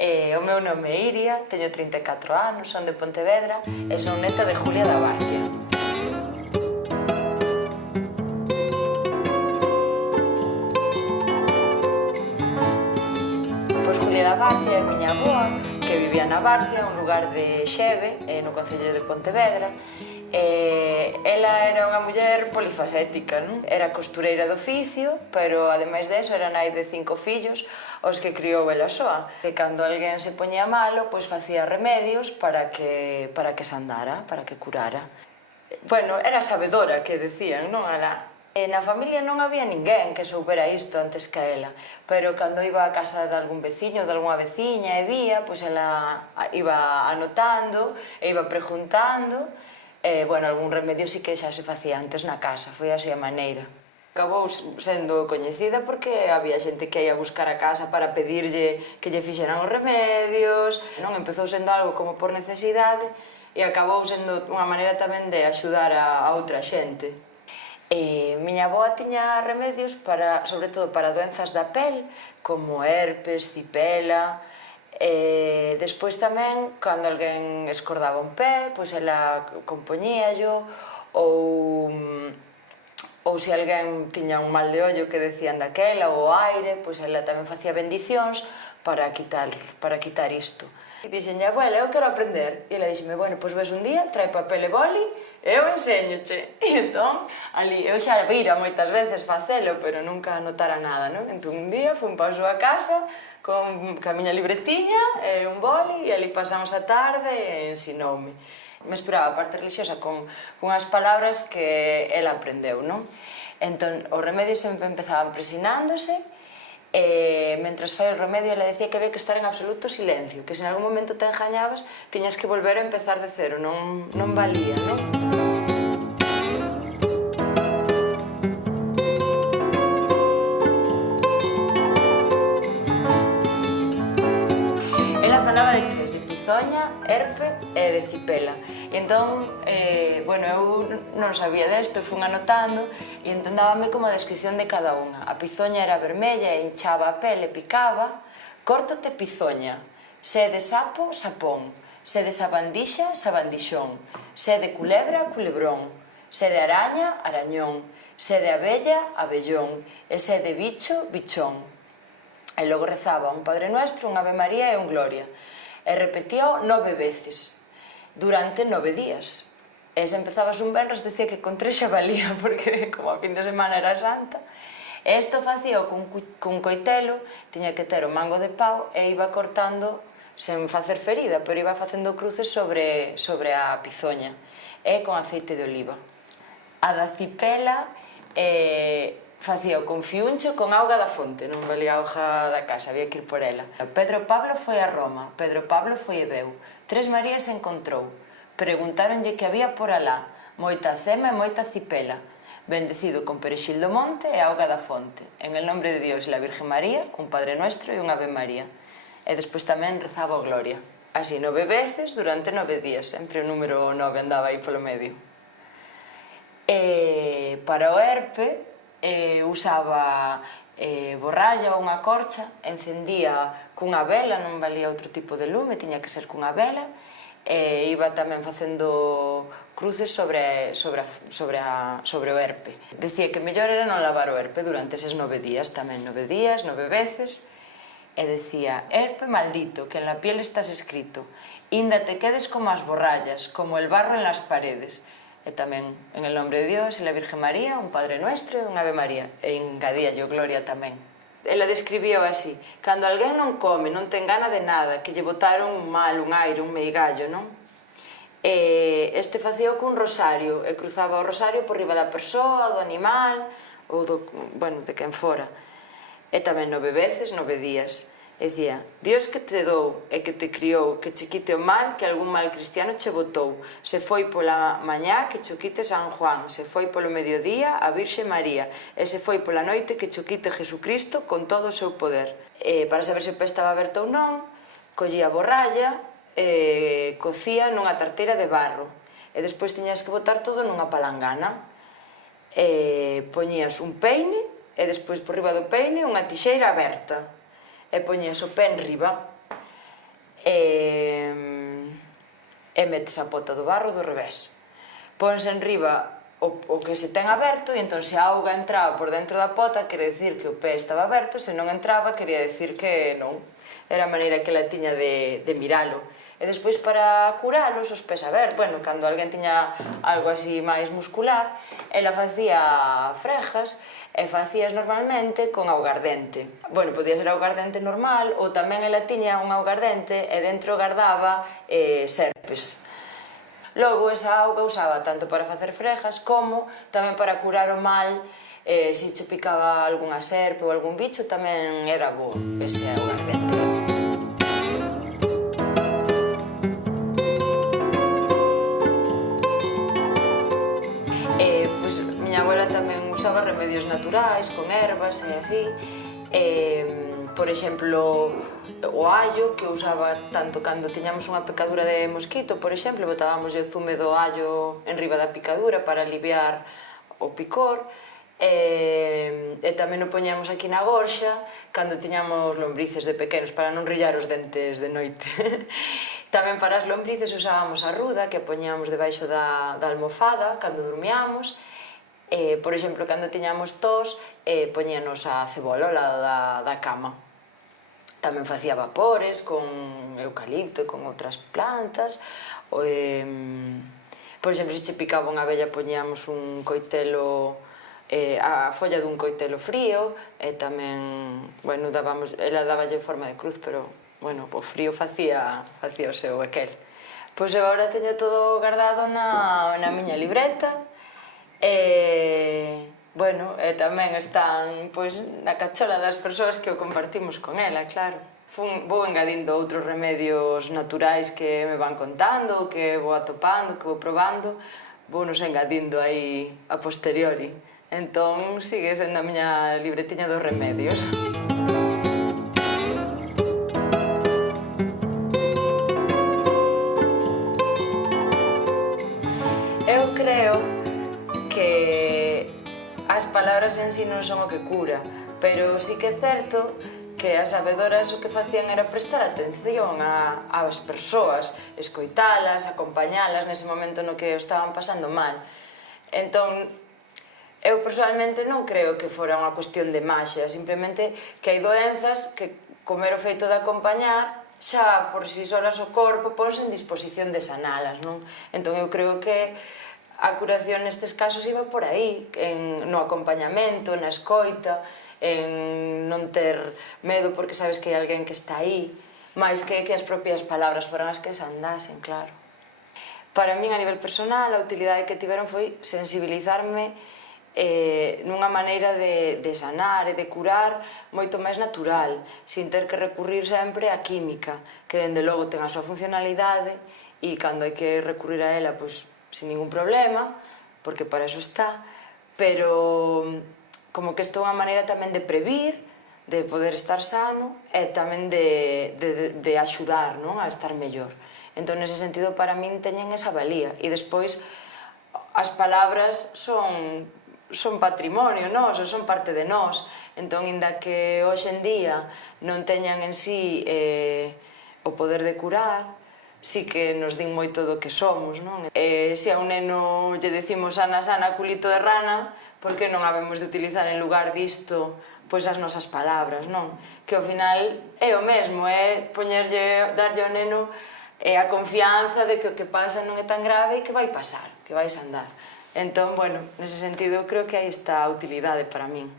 O meu nome é Iria, teño 34 anos, son de Pontevedra e son neta de Julia da Barcia. Pois Julia da Barcia é a miña avoa, que vivía na Barcia, un lugar de Xeve, no concello de Pontevedra. Ela era unha muller polifacética, non? Era costureira de oficio, pero ademais deso era nai de 5 fillos os que criou ela soa. E cando alguén se poñía malo, pois facía remedios para que se andara, para que curara. Bueno, era sabedora, que decían, non? Na familia non había ninguén que soubera isto antes que ela, pero cando iba a casa de algún veciño, de algunha veciña e vía, pois ela iba anotando e iba preguntando. Bueno, algún remedio sí que xa se facía antes na casa, foi así a maneira. Acabou sendo coñecida porque había xente que ia buscar a casa para pedirlle que lle fixeran os remedios, non? Empezou sendo algo como por necesidade e acabou sendo unha maneira tamén de axudar a outra xente. Miña avoa tiña remedios sobre todo para doenzas da pel, como herpes, cipela. Despois tamén, cando alguén escordaba un pé, pois ela compoñíallo, ou se alguén tiña un mal de ollo que decían daquela, ou aire, pois ela tamén facía bendicións para quitar isto. E dixenlle, abuela, eu quero aprender. E ela dixeme, bueno, pois ves un día, trae papel e boli, e eu enséñoche. E entón, ali, eu xa vira moitas veces facelo, pero nunca anotara nada, non? Entón un día fun para a súa casa, con a miña libretiña e un boli, e ali pasamos a tarde e ensinoume. Mesturaba a parte religiosa con unhas palabras que ela aprendeu, non? Entón, os remedios sempre empezaban presinándose, e mentras fai o remedio ela decía que había que estar en absoluto silencio, que se en algún momento te engañabas tiñas que volver a empezar de cero, non valía, non? Ela falaba de tizoña, herpe e de cipela. E entón, bueno, eu non sabía desto, fun anotando, e entón dábame como a descripción de cada unha. A pizoña era vermella e hinchaba a pele, picaba. Córtate pizoña. Se de sapo, sapón. Se de sabandixa, sabandixón. Se de culebra, culebrón. Se de araña, arañón. Se de abella, abellón. E se de bicho, bichón. E logo rezaba un Padre Nuestro, un Ave María e un Gloria. E repetíao 9 veces, durante 9 días. E se empezabas un venres, decía que con 3 xa valía, porque como a fin de semana era santa. E isto facía cun coitelo, tiña que ter o mango de pau e iba cortando, sen facer ferida, pero iba facendo cruces sobre a pizoña, e con aceite de oliva. A da cipela facía con fiuncho con auga da fonte, non valía a auga da casa, había que ir por ela. Pedro Pablo foi a Roma, Pedro Pablo foi e veu. 3 Marías se encontrou. Preguntáronlle que había por alá, moita cema e moita cipela. Bendecido con perexil do monte e auga da fonte. En el nombre de Dios e la Virgen María, un Padre Nuestro e un Ave María. E despois tamén rezaba o Gloria. Así 9 veces durante 9 días, sempre o número 9 andaba aí polo medio. Para o herpe, usaba borralla ou unha corcha, encendía cunha vela, non valía outro tipo de lume, tiña que ser cunha vela, e iba tamén facendo cruces sobre o herpe. Decía que mellor era non lavar o herpe durante eses 9 días, tamén 9 días, 9 veces, e decía, herpe maldito, que en la piel estás escrito, inda te quedes como as borrallas, como el barro en las paredes. E tamén, en el nombre de Dios e la Virgen María, un Padre Nuestro e un Ave María. E engadíallo Gloria tamén. Ela describío así: cando alguén non come, non ten gana de nada, que lle botaron un mal, un aire, un meigallo, non? Este facía cun rosario, e cruzaba o rosario por riba da persoa, do animal, ou de quen fora. E tamén 9 veces, 9 días. E dicía, Dios que te dou e que te criou, que che quite o mal que algún mal cristiano che botou. Se foi pola mañá que cho quite San Juan, se foi polo mediodía a Virxe María, e se foi pola noite que cho quite Jesucristo con todo o seu poder. Para saber se o pé estaba aberto ou non, collía a borralla e cocía nunha tarteira de barro. E despois tiñas que botar todo nunha palangana. Poñías un peine e despois por riba do peine unha tixeira aberta. E poñías o pé en riba. e metes a pota do barro do revés. Ponse enriba o que se ten aberto e entón se a auga entraba por dentro da pota quere dicir que o pé estaba aberto, se non entraba quería dicir que non. Era a maneira que ela tiña de miralo. E despois para curalos os pés abertos, bueno, cando alguén tiña algo así máis muscular, ela facía frejas e facías normalmente con augardente. Bueno, podía ser augardente normal ou tamén ela tiña un augardente e dentro gardaba serpes. Logo, esa auga usaba tanto para facer frejas como tamén para curar o mal. Se che picaba algunha serpe ou algún bicho, tamén era bo ese augardente. Miña abuela tamén usaba remedios naturais, con ervas e así. Por exemplo, o allo, que usaba tanto cando tiñamos unha picadura de mosquito, por exemplo, botábamos o zume do allo enriba da picadura para aliviar o picor. E tamén o poñíamos aquí na gorxa cando tiñamos lombrices de pequenos, para non rillar os dentes de noite. Tamén para as lombrices usábamos a ruda, que a poñíamos debaixo da almofada cando dormíamos. Por exemplo, cando tiñamos tos, poñíanos a cebola ao lado da cama. Tamén facía vapores con eucalipto e con outras plantas. Por exemplo, se che picaba unha abella, poñíamos un coitelo, a folla dun coitelo frío, e tamén, bueno, ela dáballe en forma de cruz, pero, bueno, o frío facía o seu aquel. Pois eu agora teño todo guardado na miña libreta, bueno, e tamén están na cachola das persoas que o compartimos con ela, claro. Vou engadindo outros remedios naturais que me van contando, que vou atopando, que vou probando, vou nos engadindo aí a posteriori. Entón, sigue sendo a miña libretiña dos remedios. Eu creo que as palabras en sí non son o que cura, pero sí que é certo que as sabedoras o que facían era prestar atención ás persoas, escoitalas, acompañalas nese momento no que o estaban pasando mal. Entón, eu personalmente non creo que fora unha cuestión de maxia, simplemente que hai doenzas que, como era o feito de acompañar, xa por si solas o corpo ponse en disposición de sanalas, non? Entón eu creo que a curación nestes casos iba por aí, no acompañamento, na escoita, en non ter medo porque sabes que hai alguén que está aí, máis que as propias palabras foran as que se andasen, claro. Para min, a nivel personal, a utilidade que tiveron foi sensibilizarme nunha maneira de sanar e de curar moito máis natural, sin ter que recurrir sempre á química, que dende logo ten a súa funcionalidade e cando hai que recurrir a ela, pois, sin ningún problema, porque para eso está, pero como que isto é unha maneira tamén de previr, de poder estar sano e tamén de axudar a estar mellor. Entón, nese sentido, para min teñen esa valía. E despois, as palabras son patrimonio noso, son parte de nós. Entón, inda que hoxe en día non teñan en sí o poder de curar, sí que nos din moito do que somos, non? Se a un neno lle decimos sana, sana, culito de rana, por que non habemos de utilizar en lugar disto as nosas palabras, non? Que ao final é o mesmo, é darlle ao neno a confianza de que o que pasa non é tan grave e que vai pasar, que vais andar. Entón, bueno, nese sentido, creo que aí está a utilidade para min.